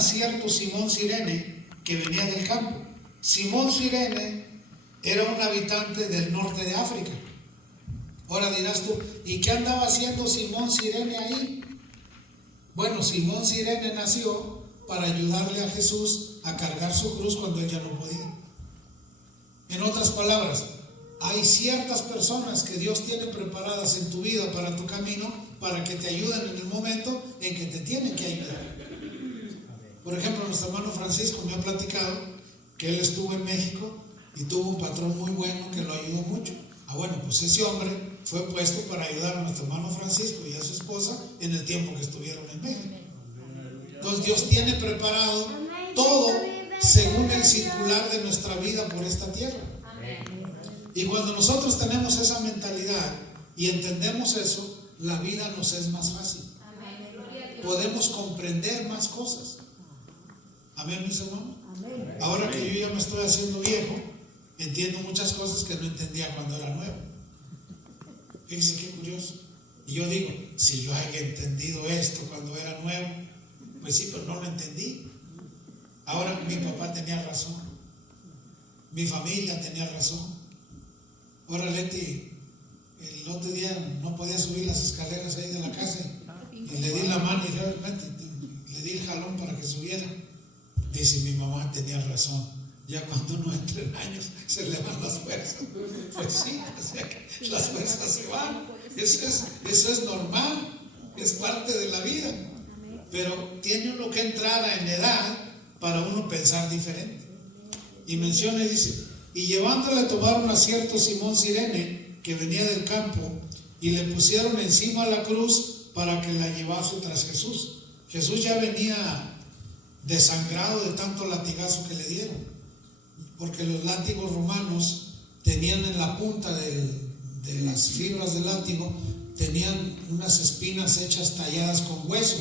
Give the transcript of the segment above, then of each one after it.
a cierto Simón Cirene que venía del campo. Simón Cirene era un habitante del norte de África. Ahora dirás tú, ¿y qué andaba haciendo Simón Cirene ahí? Bueno, Simón Cirene nació para ayudarle a Jesús a cargar su cruz cuando él ya no podía. En otras palabras, hay ciertas personas que Dios tiene preparadas en tu vida para tu camino, para que te ayuden en el momento en que te tienen que ayudar. Por ejemplo, nuestro hermano Francisco me ha platicado que él estuvo en México y tuvo un patrón muy bueno que lo ayudó mucho. Bueno, pues ese hombre fue puesto para ayudar a nuestro hermano Francisco y a su esposa en el tiempo que estuvieron en México. Entonces Dios tiene preparado todo según el circular de nuestra vida por esta tierra. Y cuando nosotros tenemos esa mentalidad y entendemos eso, la vida nos es más fácil. Podemos comprender más cosas. Amén, mis hermanos. Ahora que yo ya me estoy haciendo viejo, entiendo muchas cosas que no entendía cuando era nuevo. Fíjense qué curioso. Y yo digo, si yo haya entendido esto cuando era nuevo, pues sí, pero no lo entendí. Ahora mi papá tenía razón, mi familia tenía razón. Ahora Leti, el otro día no podía subir las escaleras ahí de la casa y le di la mano y realmente le di el jalón para que subiera. Dice, mi mamá tenía razón, ya cuando uno entra en años se le van las fuerzas. Pues sí, o sea que las fuerzas se van. Eso es normal, es parte de la vida. Pero tiene uno que entrar en edad para uno pensar diferente. Y menciona y dice, y llevándole tomaron a cierto Simón Cirene que venía del campo y le pusieron encima la cruz para que la llevase tras Jesús. Jesús ya venía desangrado de tanto latigazo que le dieron, porque los látigos romanos tenían en la punta de las fibras del látigo, tenían unas espinas hechas talladas con hueso,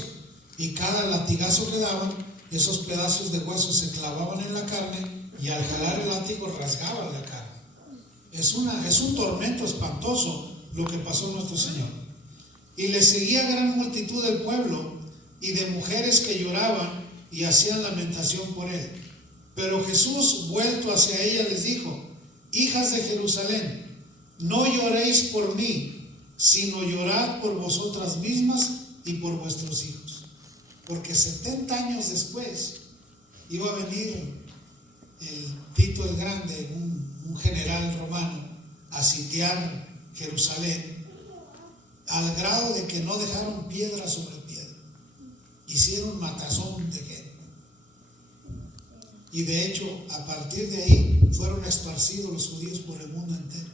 y cada latigazo que daban, esos pedazos de hueso se clavaban en la carne y al jalar el látigo rasgaban la carne. Es un tormento espantoso lo que pasó nuestro Señor. Y le seguía gran multitud del pueblo y de mujeres que lloraban y hacían lamentación por él. Pero Jesús, vuelto hacia ella, les dijo, hijas de Jerusalén, no lloréis por mí, sino llorad por vosotras mismas y por vuestros hijos. Porque 70 años después iba a venir el Tito el Grande, un general romano, a sitiar Jerusalén, al grado de que no dejaron piedra sobre piedra. Hicieron matazón de gente. Y de hecho, a partir de ahí fueron esparcidos los judíos por el mundo entero.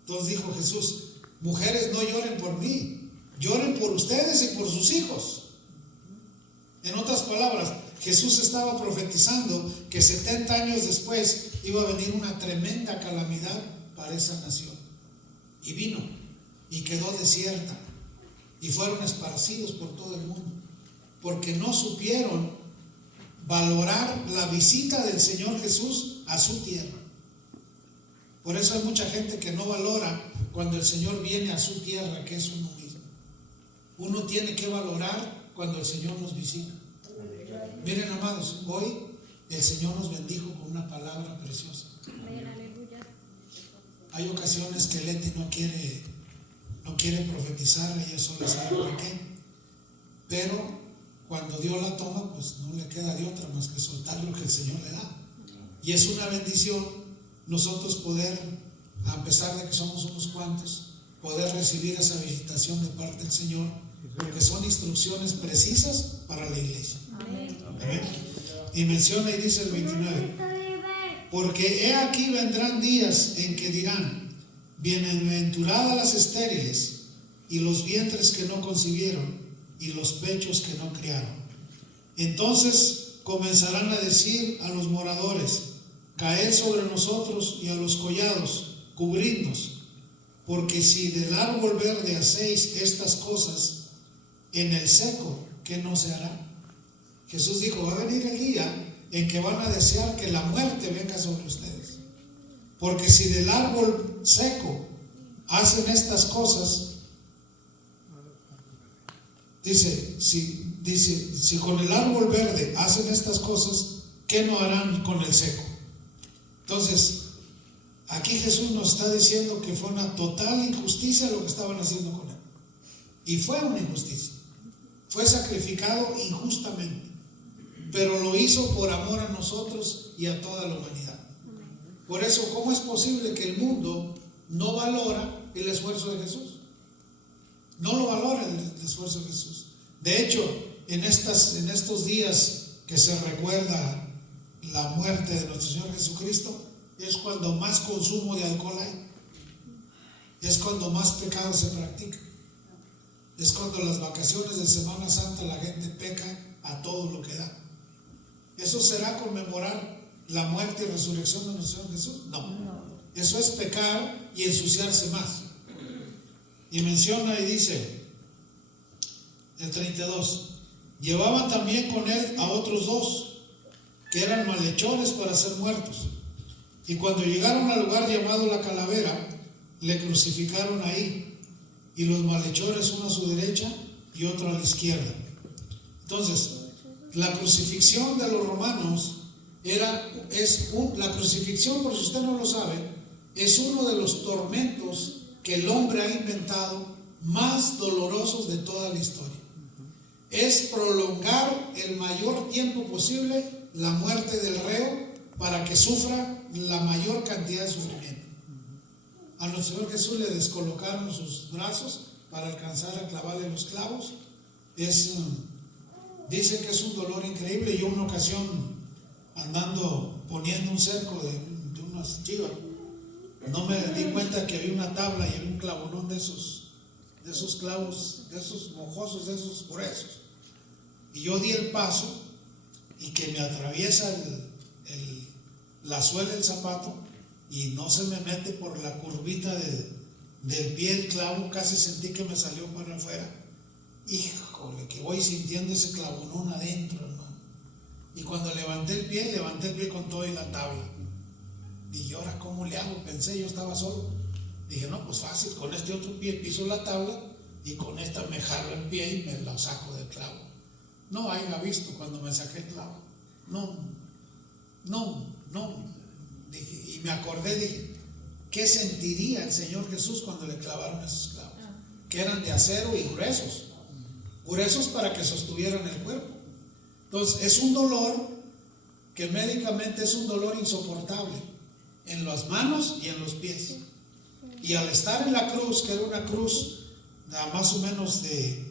Entonces dijo Jesús, mujeres, no lloren por mí, lloren por ustedes y por sus hijos. En otras palabras, Jesús estaba profetizando que 70 años después iba a venir una tremenda calamidad para esa nación. Y vino, y quedó desierta, y fueron esparcidos por todo el mundo, porque no supieron valorar la visita del Señor Jesús a su tierra. Por eso hay mucha gente que no valora cuando el Señor viene a su tierra, que es uno mismo. Uno tiene que valorar cuando el Señor nos visita. Miren, amados, hoy el Señor nos bendijo con una palabra preciosa. Hay ocasiones que Leti no quiere profetizar, ella sola sabe por qué, pero cuando Dios la toma, pues no le queda de otra más que soltar lo que el Señor le da. Y es una bendición nosotros poder, a pesar de que somos unos cuantos, poder recibir esa visitación de parte del Señor, porque son instrucciones precisas para la iglesia. Amén. Y menciona y dice el 29, porque he aquí vendrán días en que dirán, bienaventuradas las estériles y los vientres que no concibieron y los pechos que no criaron. Entonces comenzarán a decir a los moradores, caed sobre nosotros, y a los collados, cubridnos, porque si del árbol verde hacéis estas cosas, en el seco, ¿qué no se hará? Jesús dijo, va a venir el día en que van a desear que la muerte venga sobre ustedes, porque si del árbol seco hacen estas cosas, dice, si dice, si con el árbol verde hacen estas cosas, ¿qué no harán con el seco? Entonces, aquí Jesús nos está diciendo que fue una total injusticia lo que estaban haciendo con él. Y fue una injusticia. Fue sacrificado injustamente, pero lo hizo por amor a nosotros y a toda la humanidad. Por eso, ¿cómo es posible que el mundo no valora el esfuerzo de Jesús? No lo valora el esfuerzo de Jesús. De hecho, en estos días que se recuerda la muerte de nuestro Señor Jesucristo, es cuando más consumo de alcohol hay, es cuando más pecado se practica, es cuando las vacaciones de Semana Santa la gente peca a todo lo que da. ¿Eso será conmemorar la muerte y resurrección de nuestro Señor Jesús? No. Eso es pecar y ensuciarse más. Y menciona y dice el 32, llevaban también con él a otros dos que eran malhechores para ser muertos, y cuando llegaron al lugar llamado la Calavera, le crucificaron ahí, y los malhechores, uno a su derecha y otro a la izquierda. Entonces, la crucifixión de los romanos la crucifixión, por si usted no lo sabe, es uno de los tormentos que el hombre ha inventado más dolorosos de toda la historia. Es prolongar el mayor tiempo posible la muerte del reo para que sufra la mayor cantidad de sufrimiento. A nuestro Señor Jesús le descolocaron sus brazos para alcanzar a clavarle los clavos. Dicen que es un dolor increíble. Yo una ocasión, andando poniendo un cerco de unas chivas, no me di cuenta que había una tabla y había un clavonón de esos clavos, de esos mojosos, de esos gruesos. Y yo di el paso y que me atraviesa la suela del zapato y no se me mete por la curvita del pie el clavo. Casi sentí que me salió para afuera. Híjole, que voy sintiendo ese clavonón adentro, hermano. Y cuando levanté el pie con todo y la tabla. Y yo, ahora, ¿cómo le hago? Pensé, yo estaba solo. Dije, no, pues fácil, con este otro pie piso la tabla y con esta me jalo el pie y me lo saco del clavo. No haya visto cuando me saqué el clavo. No. Dije, y me acordé, dije, ¿qué sentiría el Señor Jesús cuando le clavaron esos clavos? Que eran de acero y gruesos para que sostuvieran el cuerpo. Entonces, es un dolor que médicamente es un dolor insoportable en las manos y en los pies. Y al estar en la cruz, que era una cruz más o menos de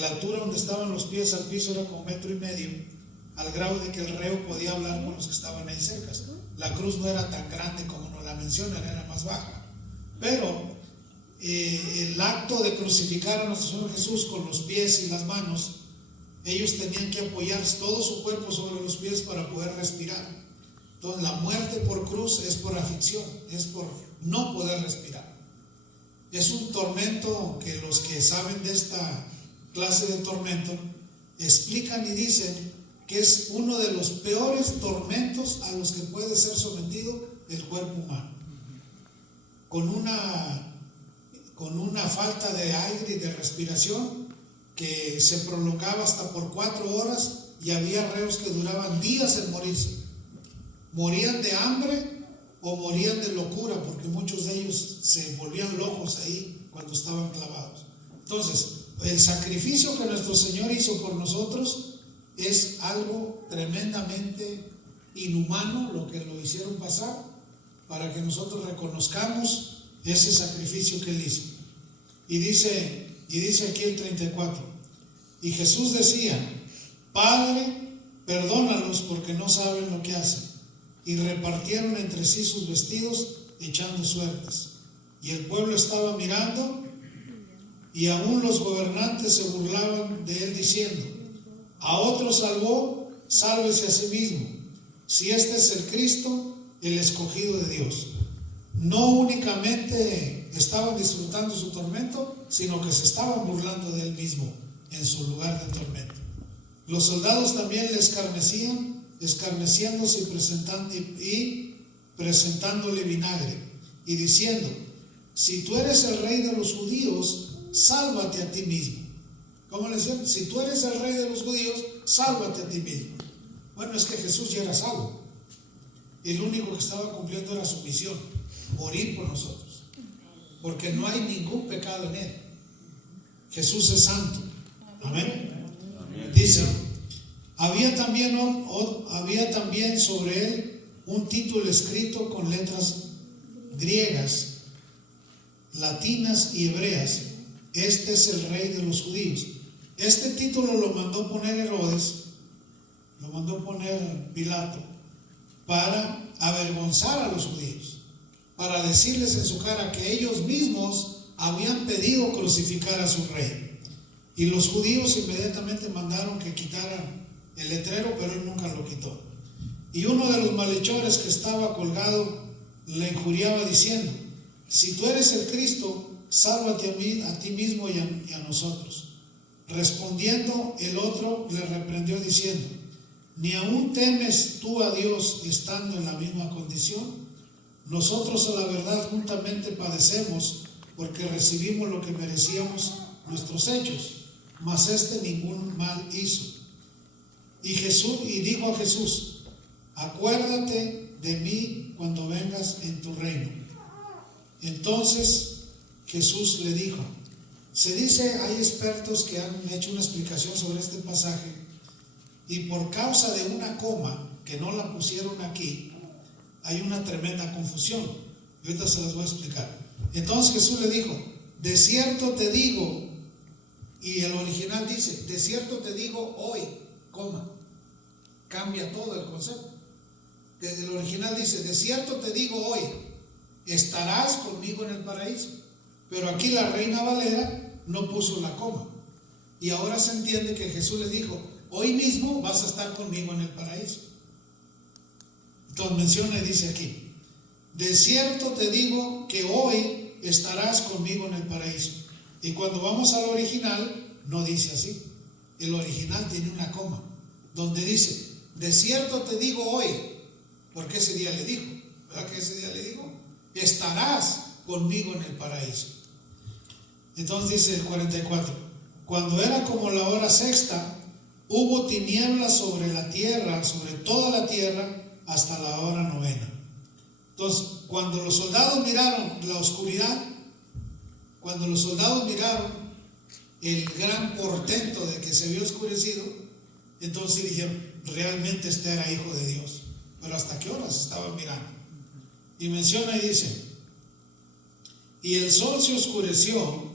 la altura donde estaban los pies al piso, era como 1,5 metros, al grado de que el reo podía hablar con los que estaban ahí cerca. La cruz no era tan grande como nos la mencionan, era más baja. Pero el acto de crucificar a nuestro Señor Jesús con los pies y las manos, ellos tenían que apoyar todo su cuerpo sobre los pies para poder respirar. Entonces, la muerte por cruz es por aflicción, es por no poder respirar. Es un tormento que los que saben de esta clase de tormento explican y dicen que es uno de los peores tormentos a los que puede ser sometido el cuerpo humano. Con una falta de aire y de respiración que se prolongaba hasta por 4 horas, y había reos que duraban días en morirse. Morían de hambre o morían de locura, porque muchos de ellos se volvían locos ahí cuando estaban clavados. Entonces, el sacrificio que nuestro Señor hizo por nosotros es algo tremendamente inhumano, lo que lo hicieron pasar, para que nosotros reconozcamos ese sacrificio que Él hizo. Y dice aquí el 34, y Jesús decía, Padre, perdónalos porque no saben lo que hacen. Y repartieron entre sí sus vestidos, echando suertes. Y el pueblo estaba mirando, y aún los gobernantes se burlaban de él, diciendo, a otro salvó, sálvese a sí mismo, si este es el Cristo, el escogido de Dios. No únicamente estaban disfrutando su tormento, sino que se estaban burlando de él mismo en su lugar de tormento. Los soldados también le escarnecían, escarneciéndose y presentándole vinagre, y diciendo, si tú eres el rey de los judíos, sálvate a ti mismo. ¿Cómo le decían? Si tú eres el rey de los judíos, sálvate a ti mismo. Bueno, es que Jesús ya era salvo. El único que estaba cumpliendo era su misión, morir por nosotros. Porque no hay ningún pecado en él. Jesús es santo. Amén. Dice, había también sobre él un título escrito con letras griegas, latinas y hebreas: este es el rey de los judíos. Este título lo mandó poner Herodes, lo mandó poner Pilato, para avergonzar a los judíos, para decirles en su cara que ellos mismos habían pedido crucificar a su rey. Y los judíos inmediatamente mandaron que quitaran el letrero, pero él nunca lo quitó. Y uno de los malhechores que estaba colgado le injuriaba diciendo: si tú eres el Cristo, sálvate a ti mismo y a nosotros. Respondiendo el otro le reprendió diciendo: ¿ni aún temes tú a Dios estando en la misma condición? Nosotros a la verdad juntamente padecemos, porque recibimos lo que merecíamos nuestros hechos, mas ningún mal hizo. Y dijo a Jesús: acuérdate de mí cuando vengas en tu reino. Entonces Jesús le dijo, se dice, hay expertos que han hecho una explicación sobre este pasaje, y por causa de una coma que no la pusieron aquí, hay una tremenda confusión. Y ahorita se las voy a explicar. Entonces Jesús le dijo: de cierto te digo, y el original dice: de cierto te digo hoy, coma, cambia todo el concepto. Desde el original dice: de cierto te digo hoy, estarás conmigo en el paraíso. Pero aquí la Reina Valera no puso la coma, y ahora se entiende que Jesús le dijo: hoy mismo vas a estar conmigo en el paraíso. Entonces menciona y dice aquí: de cierto te digo que hoy estarás conmigo en el paraíso. Y cuando vamos al original, no dice así. El original tiene una coma, donde dice: de cierto te digo hoy, porque ese día le dijo, ¿verdad que ese día le dijo? Estarás conmigo en el paraíso. Entonces dice el 44: cuando era como la hora sexta, hubo tinieblas sobre la tierra, sobre toda la tierra, hasta la hora novena. Entonces, cuando los soldados miraron la oscuridad, cuando los soldados miraron el gran portento de que se había oscurecido, entonces dijeron: realmente este era hijo de Dios. Pero ¿hasta qué horas estaban mirando? Y menciona y dice: y el sol se oscureció,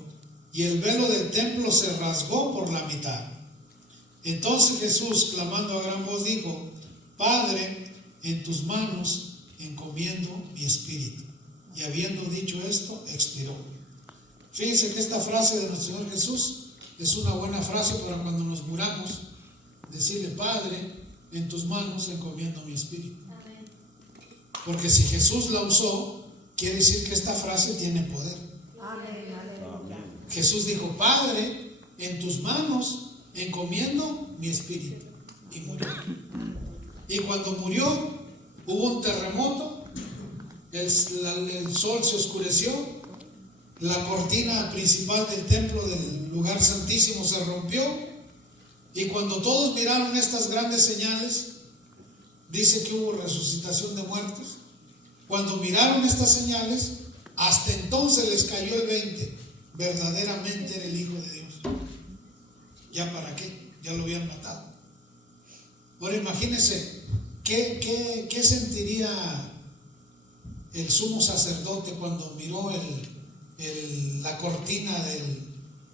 y el velo del templo se rasgó por la mitad. Entonces Jesús, clamando a gran voz, dijo: Padre, en tus manos encomiendo mi espíritu. Y habiendo dicho esto, expiró. Fíjense que esta frase de nuestro Señor Jesús es una buena frase para cuando nos muramos, decirle: Padre, en tus manos encomiendo mi espíritu. Porque si Jesús la usó, quiere decir que esta frase tiene poder. Jesús dijo: Padre, en tus manos encomiendo mi espíritu. Y murió. Y cuando murió, hubo un terremoto, el sol se oscureció, la cortina principal del templo, del lugar santísimo, se rompió. Y cuando todos miraron estas grandes señales, dice que hubo resucitación de muertos. Cuando miraron estas señales, hasta entonces les cayó el 20. Verdaderamente era el Hijo de Dios. ¿Ya para qué? Ya lo habían matado. Ahora imagínense, ¿qué sentiría el sumo sacerdote cuando miró la cortina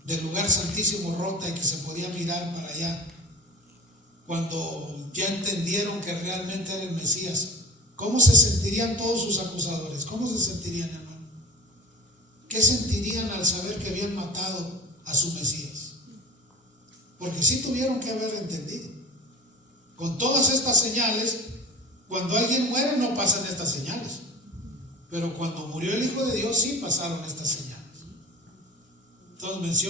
del lugar santísimo rota y que se podía mirar para allá? Cuando ya entendieron que realmente era el Mesías, ¿cómo se sentirían todos sus acusadores? ¿Cómo se sentirían, hermano? ¿Qué sentirían al saber que habían matado a su Mesías? Porque sí tuvieron que haber entendido. Con todas estas señales, cuando alguien muere no pasan estas señales, pero cuando murió el Hijo de Dios sí pasaron estas señales. Entonces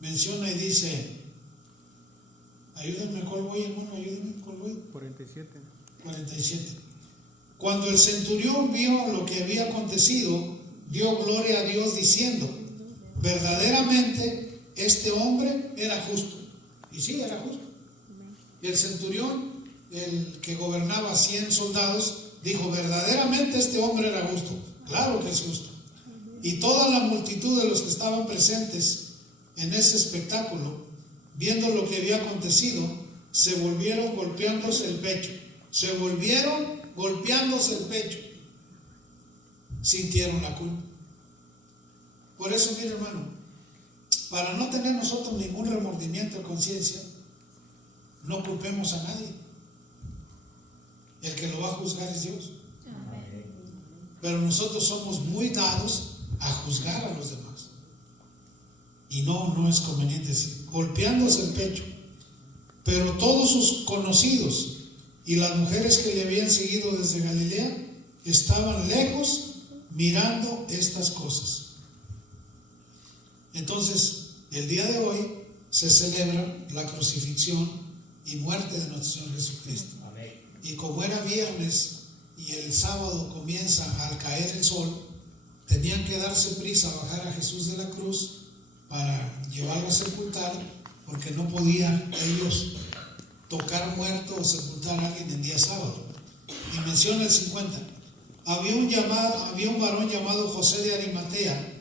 menciona y dice, ayúdenme, ¿cuál voy, hermano? Ayúdenme, ¿cuál voy? 47. Cuando el centurión vio lo que había acontecido, dio gloria a Dios diciendo: verdaderamente este hombre era justo. Y sí, era justo. Y el centurión, el que gobernaba 100 soldados, dijo, verdaderamente este hombre era justo. Claro que es justo. Y toda la multitud de los que estaban presentes en ese espectáculo, viendo lo que había acontecido, se volvieron golpeándose el pecho. Se volvieron golpeándose el pecho. Sintieron la culpa. Por eso, mire hermano, para no tener nosotros ningún remordimiento de conciencia, no culpemos a nadie. El que lo va a juzgar es Dios. Pero nosotros somos muy dados a juzgar a los demás. Y no es conveniente decir, golpeándose el pecho. Pero todos sus conocidos y las mujeres que le habían seguido desde Galilea estaban lejos mirando estas cosas. Entonces, el día de hoy se celebra la crucifixión y muerte de nuestro Señor Jesucristo. Amén. Y como era viernes y el sábado comienza al caer el sol, tenían que darse prisa a bajar a Jesús de la cruz para llevarlo a sepultar, porque no podían ellos tocar muerto o sepultar a alguien en día sábado. Y menciona el 50. Había un varón llamado José de Arimatea,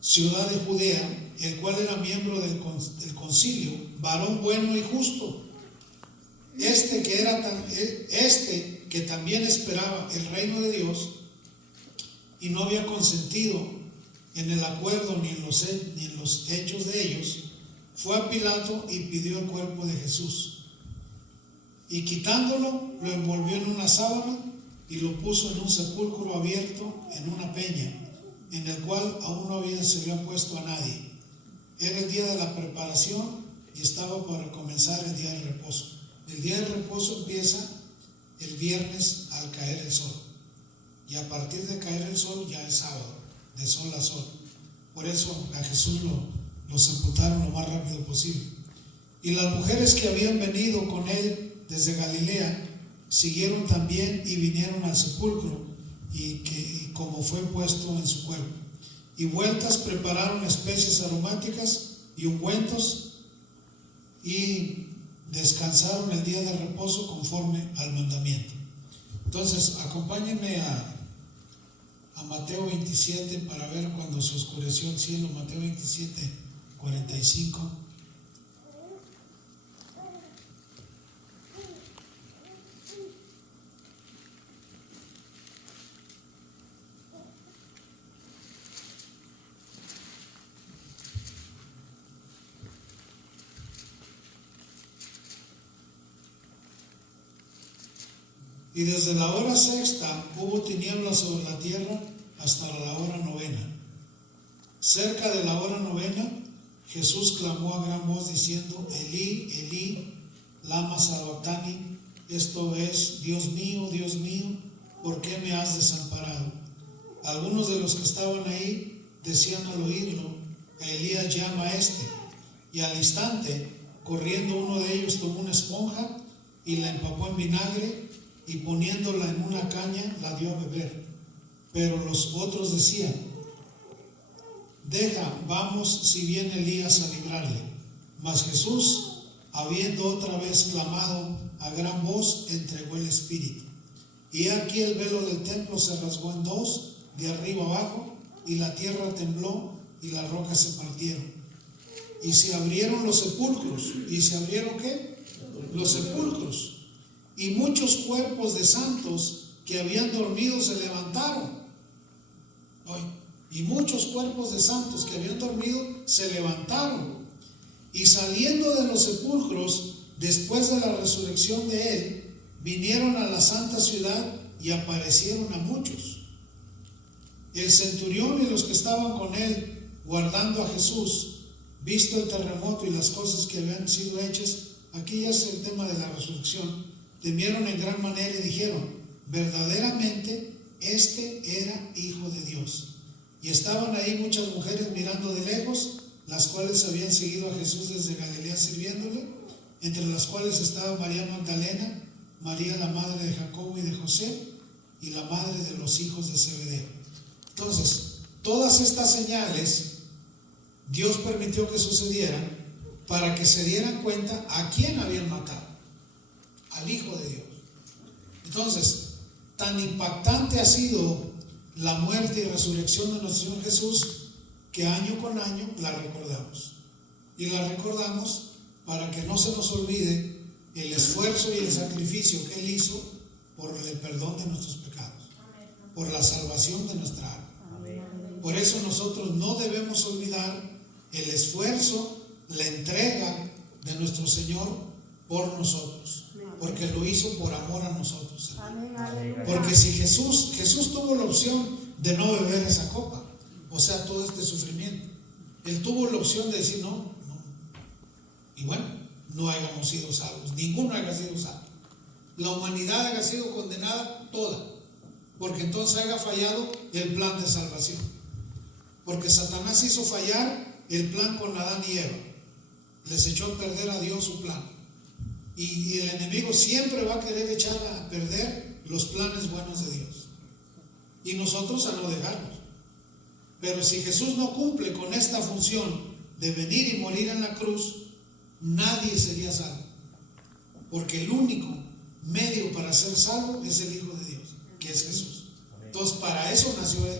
ciudad de Judea, el cual era miembro del concilio, varón bueno y justo. Este que también esperaba el reino de Dios y no había consentido en el acuerdo ni en los hechos de ellos, fue a Pilato y pidió el cuerpo de Jesús. Y quitándolo, lo envolvió en una sábana y lo puso en un sepulcro abierto en una peña, en el cual aún no se había puesto a nadie. Era el día de la preparación y estaba para comenzar el día de reposo. El día de reposo empieza el viernes al caer el sol. Y a partir de caer el sol ya es sábado, de sol a sol. Por eso a Jesús lo sepultaron lo más rápido posible. Y las mujeres que habían venido con él desde Galilea siguieron también y vinieron al sepulcro y como fue puesto en su cuerpo. Y vueltas prepararon especies aromáticas y ungüentos y descansaron el día de reposo conforme al mandamiento. Entonces, acompáñenme a Mateo 27 para ver cuando se oscureció el cielo. Mateo 27, 45. Y desde la hora sexta hubo tinieblas sobre la tierra hasta la hora novena. Cerca de la hora novena, Jesús clamó a gran voz diciendo, Elí, Elí, lama sabactani, esto es, Dios mío, ¿por qué me has desamparado? Algunos de los que estaban ahí decían al oírlo, a Elías llama a este. Y al instante, corriendo uno de ellos tomó una esponja y la empapó en vinagre, y poniéndola en una caña la dio a beber. Pero los otros decían, deja, vamos si viene Elías a librarle. Mas Jesús, habiendo otra vez clamado a gran voz, entregó el espíritu. Y aquí el velo del templo se rasgó en dos, de arriba abajo, y la tierra tembló y las rocas se partieron. Y se abrieron los sepulcros. ¿Y se abrieron qué? Los sepulcros. Y muchos cuerpos de santos que habían dormido se levantaron. Y muchos cuerpos de santos que habían dormido se levantaron. Y saliendo de los sepulcros, después de la resurrección de él, vinieron a la santa ciudad y aparecieron a muchos. El centurión y los que estaban con él, guardando a Jesús, visto el terremoto y las cosas que habían sido hechas, aquí ya es el tema de la resurrección, temieron en gran manera y dijeron, verdaderamente este era Hijo de Dios. Y estaban ahí muchas mujeres mirando de lejos, las cuales habían seguido a Jesús desde Galilea sirviéndole, entre las cuales estaba María Magdalena, María la madre de Jacobo y de José, y la madre de los hijos de Zebedeo. Entonces, todas estas señales Dios permitió que sucediera para que se dieran cuenta a quién habían matado, al Hijo de Dios. Entonces, tan impactante ha sido la muerte y resurrección de nuestro Señor Jesús que año con año la recordamos. Y la recordamos para que no se nos olvide el esfuerzo y el sacrificio que Él hizo por el perdón de nuestros pecados, por la salvación de nuestra alma. Por eso nosotros no debemos olvidar el esfuerzo, la entrega de nuestro Señor por nosotros, porque lo hizo por amor a nosotros. Porque si Jesús tuvo la opción de no beber esa copa, o sea, todo este sufrimiento, Él tuvo la opción de decir no, y bueno, no hayamos sido salvos, ninguno haya sido salvo, la humanidad haya sido condenada toda, porque entonces haya fallado el plan de salvación, porque Satanás hizo fallar el plan con Adán y Eva, les echó a perder a Dios su plan, y el enemigo siempre va a querer echar a perder los planes buenos de Dios, y nosotros a no dejarlos. Pero si Jesús no cumple con esta función de venir y morir en la cruz, nadie sería salvo, porque el único medio para ser salvo es el Hijo de Dios, que es Jesús. Entonces, para eso nació Él,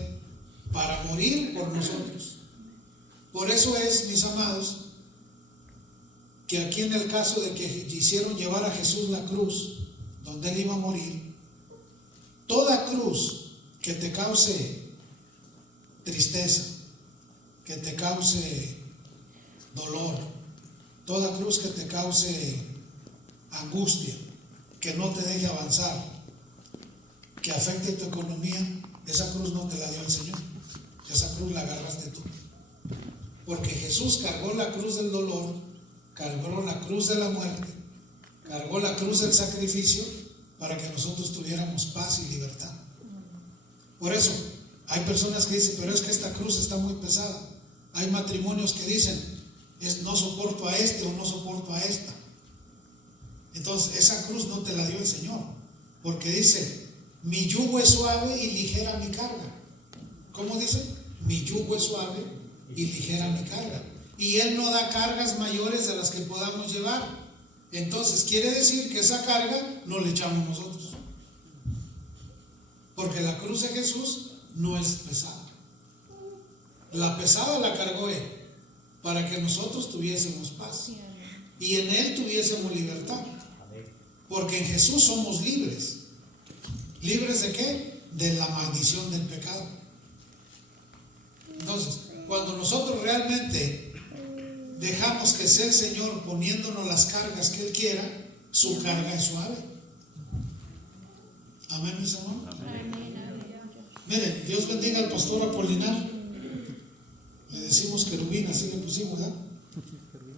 para morir por nosotros. Por eso es, mis amados, que aquí en el caso de que quisieron llevar a Jesús la cruz donde Él iba a morir, toda cruz que te cause tristeza, que te cause dolor, toda cruz que te cause angustia, que no te deje avanzar, que afecte tu economía, esa cruz no te la dio el Señor, esa cruz la agarraste tú, porque Jesús cargó la cruz del dolor, cargó la cruz de la muerte, cargó la cruz del sacrificio para que nosotros tuviéramos paz y libertad. Por eso hay personas que dicen, pero es que esta cruz está muy pesada. Hay matrimonios que dicen, no soporto a este o no soporto a esta. Entonces esa cruz no te la dio el Señor, porque dice, mi yugo es suave y ligera mi carga. ¿Cómo dice? Mi yugo es suave y ligera mi carga. Y Él no da cargas mayores de las que podamos llevar. Entonces quiere decir que esa carga no le echamos nosotros, porque la cruz de Jesús no es pesada. La pesada la cargó Él para que nosotros tuviésemos paz y en Él tuviésemos libertad, porque en Jesús somos libres. ¿Libres de qué? De la maldición del pecado. Entonces, cuando nosotros realmente dejamos que sea el Señor poniéndonos las cargas que Él quiera, su carga es suave. Amén, mis hermanos. Miren, Dios bendiga al pastor Apolinar. Le decimos querubín, así le pusimos, ¿verdad?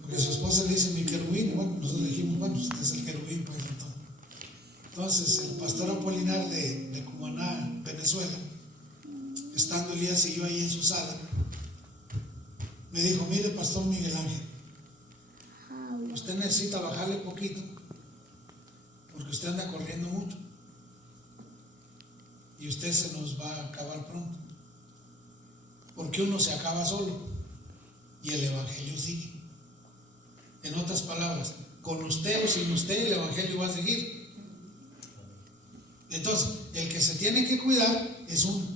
Porque su esposa le dice mi querubín, y bueno, nosotros le dijimos, bueno, este es el querubín, pues entonces el pastor Apolinar de Cumaná, Venezuela, estando Elías y yo ahí en su sala, me dijo, mire, pastor Miguel Ángel, usted necesita bajarle poquito, porque usted anda corriendo mucho y usted se nos va a acabar pronto, porque uno se acaba solo y el evangelio sigue. En otras palabras, con usted o sin usted el evangelio va a seguir. Entonces, el que se tiene que cuidar es uno,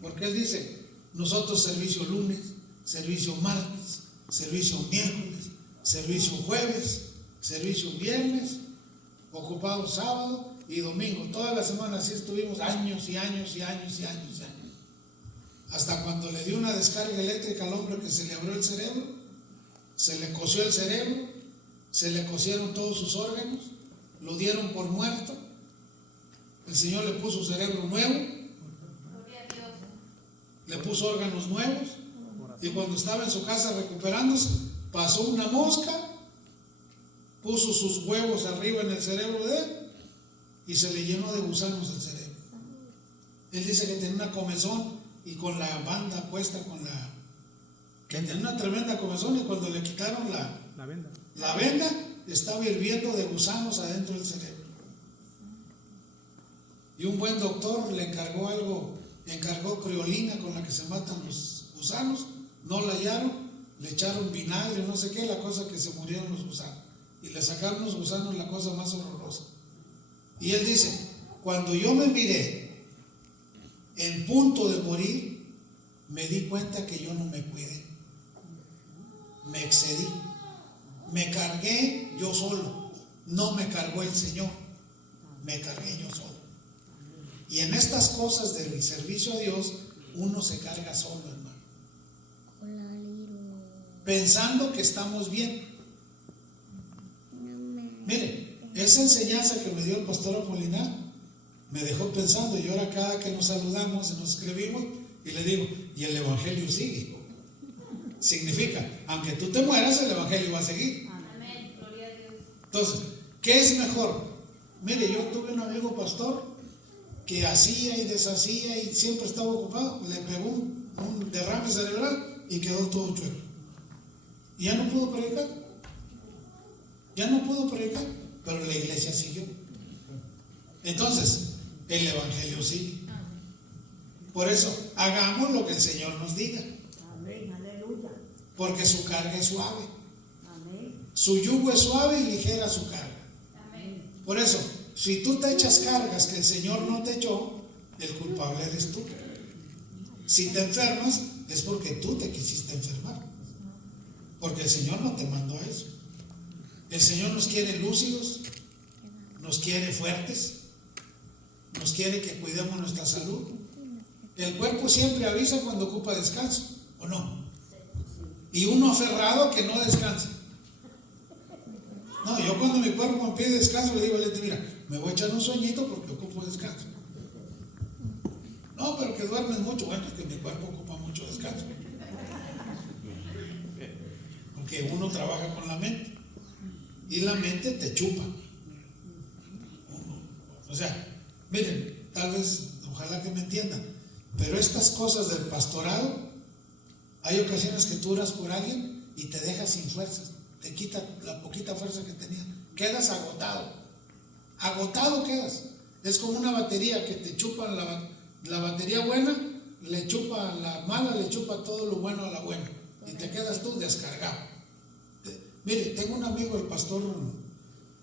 porque Él dice, nosotros servicio lunes, servicio martes, servicio miércoles, servicio jueves, servicio viernes, ocupado sábado y domingo. Toda la semana así estuvimos años y años y años y años y años. Hasta cuando le dio una descarga eléctrica al hombre que se le abrió el cerebro, se le coció el cerebro, se le cosieron todos sus órganos, lo dieron por muerto. El Señor le puso cerebro nuevo, le puso órganos nuevos, y cuando estaba en su casa recuperándose, pasó una mosca, puso sus huevos arriba en el cerebro de él y se le llenó de gusanos el cerebro. Él dice que tenía una comezón y con la banda puesta, que tenía una tremenda comezón, y cuando le quitaron la venda estaba hirviendo de gusanos adentro del cerebro. Y un buen doctor le encargó criolina con la que se matan los gusanos, no la hallaron, le echaron vinagre, no sé qué, la cosa que se murieron los gusanos. Y le sacaron los gusanos, la cosa más horrorosa. Y él dice, cuando yo me miré en punto de morir, me di cuenta que yo no me cuidé. Me excedí. Me cargué yo solo. No me cargó el Señor. Me cargué yo solo. Y en estas cosas del servicio a Dios, uno se carga solo, hermano. Pensando que estamos bien. Mire, esa enseñanza que me dio el pastor Apolinar me dejó pensando, y ahora cada que nos saludamos y nos escribimos, y le digo, y el evangelio sigue. Significa, aunque tú te mueras, el evangelio va a seguir. Amén, gloria a Dios. Entonces, ¿qué es mejor? Mire, yo tuve un amigo pastor que hacía y deshacía y siempre estaba ocupado. Le pegó un derrame cerebral y quedó todo chueco. Y ya no pudo predicar. Ya no pudo predicar, pero la iglesia siguió. Entonces, el evangelio sigue. Por eso, hagamos lo que el Señor nos diga. Amén, aleluya. Porque su carga es suave. Amén. Su yugo es suave y ligera su carga. Amén. Por eso, si tú te echas cargas que el Señor no te echó, el culpable eres tú. Si te enfermas, es porque tú te quisiste enfermar. Porque el Señor no te mandó a eso. El Señor nos quiere lúcidos, nos quiere fuertes, nos quiere que cuidemos nuestra salud. El cuerpo siempre avisa cuando ocupa descanso, ¿o no? Y uno aferrado que no descansa. No, yo cuando mi cuerpo me pide descanso le digo, mira, me voy a echar un sueñito porque ocupo descanso. No, pero que duermes mucho. Bueno, es que mi cuerpo ocupa mucho descanso. Porque uno trabaja con la mente. Y la mente te chupa. O sea, miren, tal vez, ojalá que me entiendan, pero estas cosas del pastorado, hay ocasiones que tú oras por alguien y te dejas sin fuerzas, te quita la poquita fuerza que tenía, quedas agotado, agotado quedas. Es como una batería que te chupa la batería buena, le chupa la mala, le chupa todo lo bueno a la buena, y te quedas tú descargado. Mire, tengo un amigo, el pastor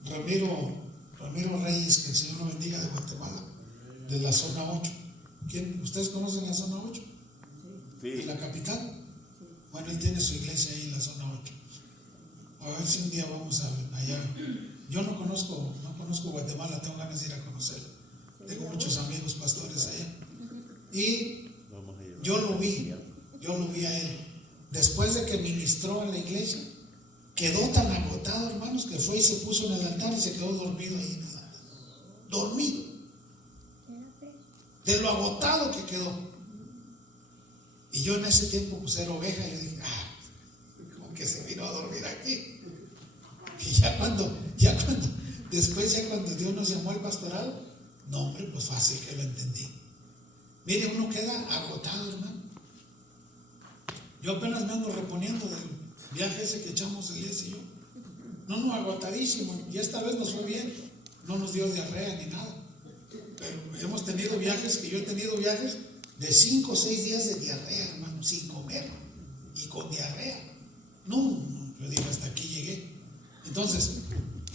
Ramiro Reyes, que el Señor lo bendiga, de Guatemala, de la zona 8. ¿Ustedes conocen la zona 8? Sí. ¿De la capital? Bueno, él tiene su iglesia ahí en la zona 8. A ver si un día vamos allá. Yo no conozco Guatemala, tengo ganas de ir a conocerlo. Tengo muchos amigos pastores allá. Y yo lo vi a él. Después de que ministró a la iglesia, quedó tan agotado, hermanos, que fue y se puso en el altar y se quedó dormido ahí en el altar. Dormido. De lo agotado que quedó. Y yo en ese tiempo, pues era oveja, y yo dije, como que se vino a dormir aquí. Y después cuando Dios nos llamó al pastorado, no, hombre, pues fácil que lo entendí. Mire, uno queda agotado, hermano. Yo apenas me ando reponiendo del viaje ese que echamos Elías y yo. No, agotadísimo. Y esta vez nos fue bien. No nos dio diarrea ni nada. Pero hemos tenido viajes, que yo he tenido viajes de 5 o 6 días de diarrea, hermano, sin comer y con diarrea. No, yo digo, hasta aquí llegué. Entonces,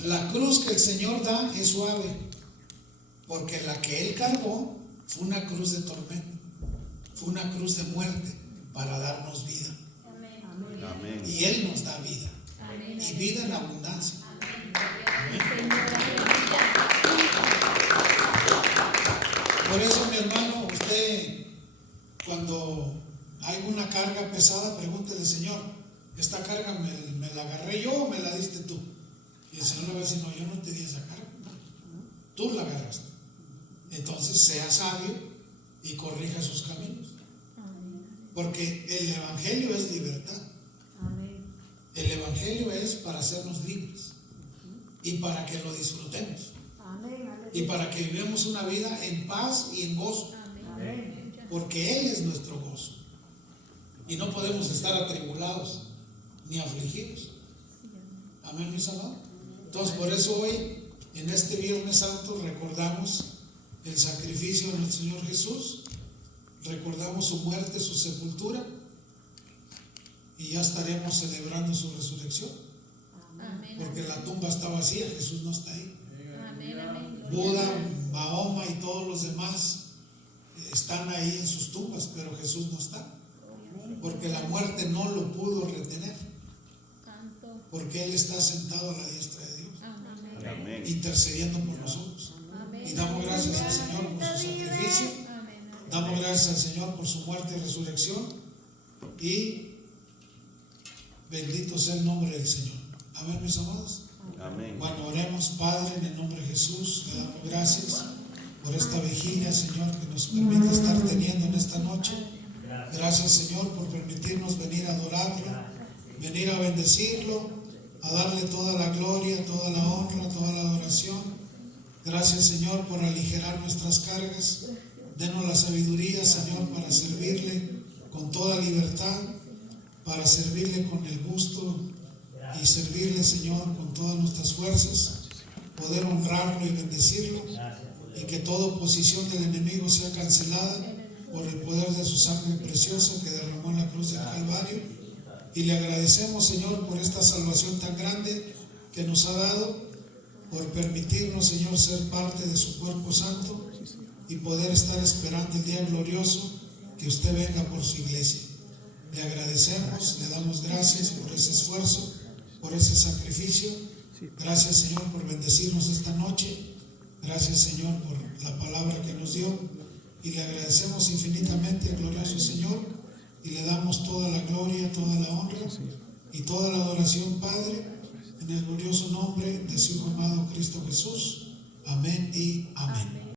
la cruz que el Señor da es suave, porque la que Él cargó fue una cruz de tormento, fue una cruz de muerte para darnos vida. Amén. Amén. Y Él nos da vida. Amén. Y vida en abundancia. Amén. Por eso, mi hermano, usted, cuando hay una carga pesada, pregúntele, Señor, ¿esta carga me la agarré yo o me la diste tú? Y el Señor le va a decir, no, yo no te di esa carga, tú la agarraste. Entonces sea sabio y corrija sus caminos, porque el evangelio es libertad. Amén. El evangelio es para hacernos libres y para que lo disfrutemos Amén. y para que vivamos una vida en paz y en gozo, Amén. porque Él es nuestro gozo y no podemos estar atribulados ni afligidos. Amén, mis amados. Entonces, por eso hoy, en este Viernes Santo, recordamos el sacrificio de nuestro Señor Jesús, recordamos su muerte, su sepultura, y ya estaremos celebrando su resurrección, Amén. porque la tumba está vacía, Jesús no está ahí. Amén. Amén. Buda, Mahoma y todos los demás están ahí en sus tumbas, pero Jesús no está, porque la muerte no lo pudo retener, Santo. porque Él está sentado a la diestra de Dios, Amén. Amén. intercediendo por nosotros. Amén. Y damos gracias al Señor por su sacrificio, Amén. damos gracias al Señor por su muerte y resurrección, y bendito sea el nombre del Señor. Amén, mis amados. Amén. Bueno, oremos. Padre, en el nombre de Jesús, le damos gracias por esta vigilia, Señor, que nos permite estar teniendo en esta noche. Gracias, Señor, por permitirnos venir a adorarlo, venir a bendecirlo, a darle toda la gloria, toda la honra, toda la adoración. Gracias, Señor, por aligerar nuestras cargas. Denos la sabiduría, Señor, para servirle con toda libertad, para servirle con el gusto y servirle, Señor, con todas nuestras fuerzas, poder honrarlo y bendecirlo, y que toda oposición del enemigo sea cancelada por el poder de su sangre preciosa que derramó en la cruz del Calvario. Y le agradecemos, Señor, por esta salvación tan grande que nos ha dado, por permitirnos, Señor, ser parte de su cuerpo santo y poder estar esperando el día glorioso que usted venga por su iglesia. Le agradecemos, le damos gracias por ese esfuerzo, por ese sacrificio. Gracias, Señor, por bendecirnos esta noche. Gracias, Señor, por la palabra que nos dio, y le agradecemos infinitamente al glorioso Señor, y le damos toda la gloria, toda la honra y toda la adoración, Padre, en el glorioso nombre de su Hijo amado Cristo Jesús. Amén y amén.